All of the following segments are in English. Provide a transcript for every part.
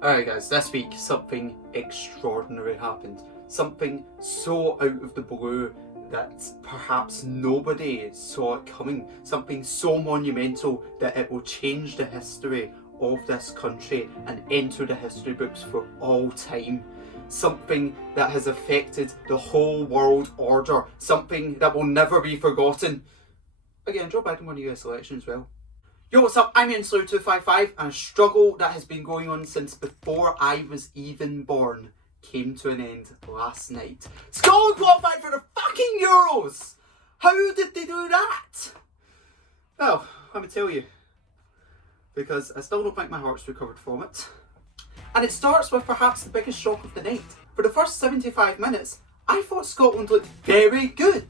Alright guys, this week something extraordinary happened. Something so out of the blue that perhaps nobody saw it coming. Something so monumental that it will change the history of this country and enter the history books for all time. Something that has affected the whole world order. Something that will never be forgotten. Again, Joe Biden won the US election as well. Yo, what's up? I'm Ian Slow255, and a struggle that has been going on since before I was even born came to an end last night. Scotland qualified for the fucking Euros! How did they do that? Well, let me tell you. Because I still don't think my heart's recovered from it. And it starts with perhaps the biggest shock of the night. For the first 75 minutes, I thought Scotland looked very good.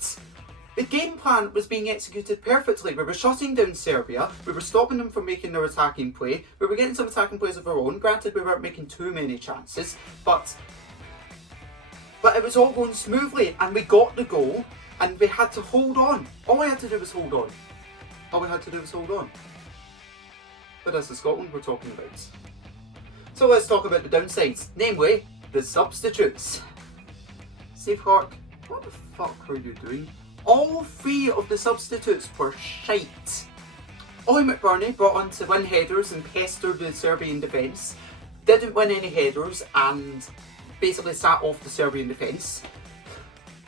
The game plan was being executed perfectly. We were shutting down Serbia, we were stopping them from making their attacking play, we were getting some attacking plays of our own. Granted, we weren't making too many chances, but it was all going smoothly, and we got the goal, and we had to hold on. All we had to do was hold on. But that's the Scotland we're talking about. So let's talk about the downsides, namely the substitutes. Steve Clark, what the fuck were you doing? All three of the substitutes were shite. Ollie McBurney brought on to win headers and pester the Serbian defence. Didn't win any headers and basically sat off the Serbian defence.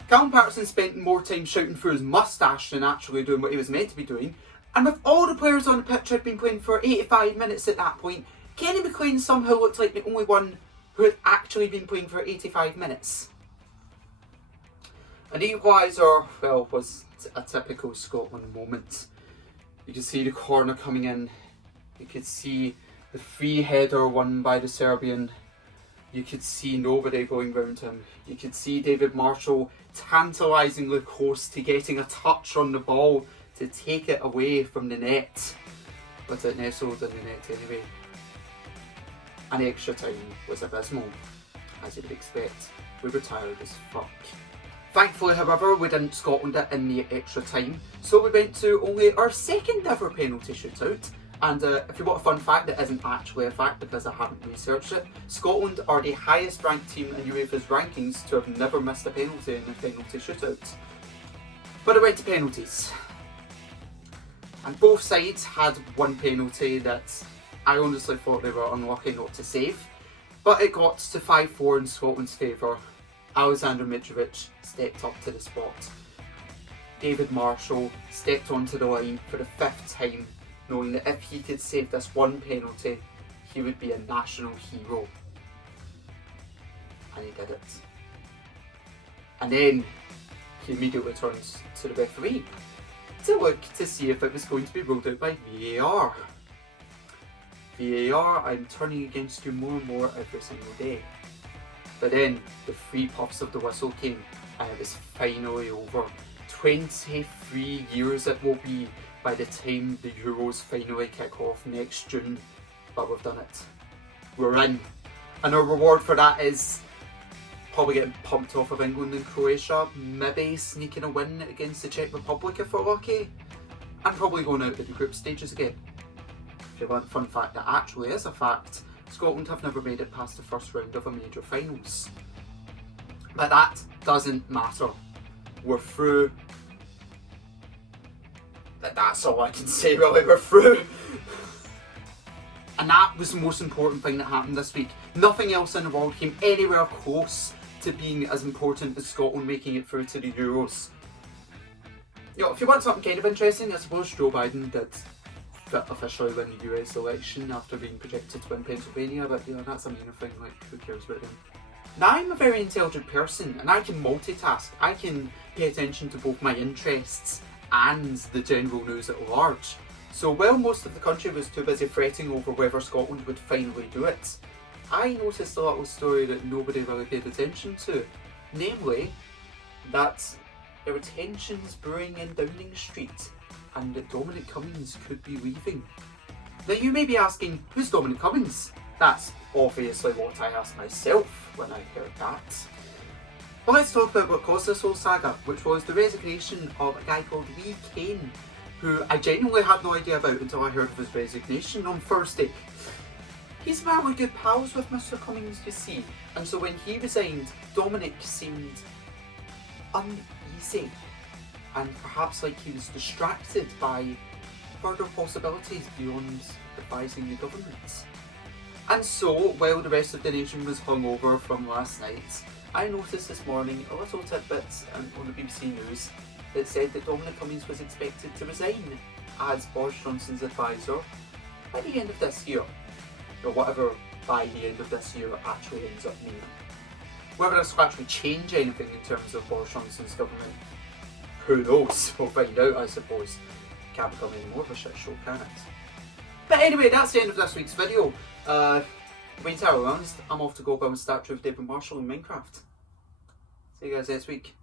Callum Paterson spent more time shouting through his moustache than actually doing what he was meant to be doing. And with all the players on the pitch who had been playing for 85 minutes at that point, Kenny McLean somehow looked like the only one who had actually been playing for 85 minutes. An equaliser, well, was a typical Scotland moment. You could see the corner coming in, you could see the free header won by the Serbian, you could see nobody going round him, you could see David Marshall tantalisingly close to getting a touch on the ball to take it away from the net, but it nestled in the net anyway. And extra time was abysmal, as you'd expect. We were tired as fuck. Thankfully, however, we didn't Scotland it in the extra time, so we went to only our second ever penalty shootout. And if you want a fun fact that isn't actually a fact because I haven't researched it, Scotland are the highest ranked team in UEFA's rankings to have never missed a penalty in a penalty shootout. But it went to penalties. And both sides had one penalty that I honestly thought they were unlucky not to save. But it got to 5-4 in Scotland's favour. Alexander Mitrovic stepped up to the spot. David Marshall stepped onto the line for the 5th time, knowing that if he could save this one penalty, he would be a national hero. And he did it. And then he immediately turns to the referee to look to see if it was going to be ruled out by VAR. VAR, I'm turning against you more and more every single day. But then the 3 puffs of the whistle came and it was finally over. 23 years it will be by the time the Euros finally kick off next June. But we've done it. We're in. And our reward for that is probably getting pumped off of England and Croatia, maybe sneaking a win against the Czech Republic if we're lucky, and probably going out to the group stages again. If you want a fun fact that actually is a fact, Scotland have never made it past the first round of a major finals. But that doesn't matter. We're through. That's all I can say really, we're through. And that was the most important thing that happened this week. Nothing else in the world came anywhere close to being as important as Scotland making it through to the Euros. You know, if you want something kind of interesting, I suppose Joe Biden did officially win the US election after being projected to win Pennsylvania, but you know, that's a minor thing, like who cares about him. Now I'm a very intelligent person and I can multitask. I can pay attention to both my interests and the general news at large. So while most of the country was too busy fretting over whether Scotland would finally do it, I noticed a little story that nobody really paid attention to. Namely, that there were tensions brewing in Downing Street and that Dominic Cummings could be leaving. Now you may be asking, who's Dominic Cummings? That's obviously what I asked myself when I heard that. But let's talk about what caused this whole saga, which was the resignation of a guy called Lee Kane, who I genuinely had no idea about until I heard of his resignation on Thursday. he's very good pals with Mr. Cummings, you see. And so when he resigned, Dominic seemed uneasy and perhaps like he was distracted by further possibilities beyond advising the government. And so, while the rest of the nation was hungover from last night, I noticed this morning a little tidbit on the BBC News that said that Dominic Cummings was expected to resign as Boris Johnson's advisor by the end of this year, or whatever by the end of this year actually ends up meaning. Whether this will actually change anything in terms of Boris Johnson's government, who knows? We'll find out, I suppose. Can't become any more of a shit show, can it? But anyway, that's the end of this week's video. To be entirely honest, I'm off to go build a statue of David Marshall in Minecraft. See you guys next week.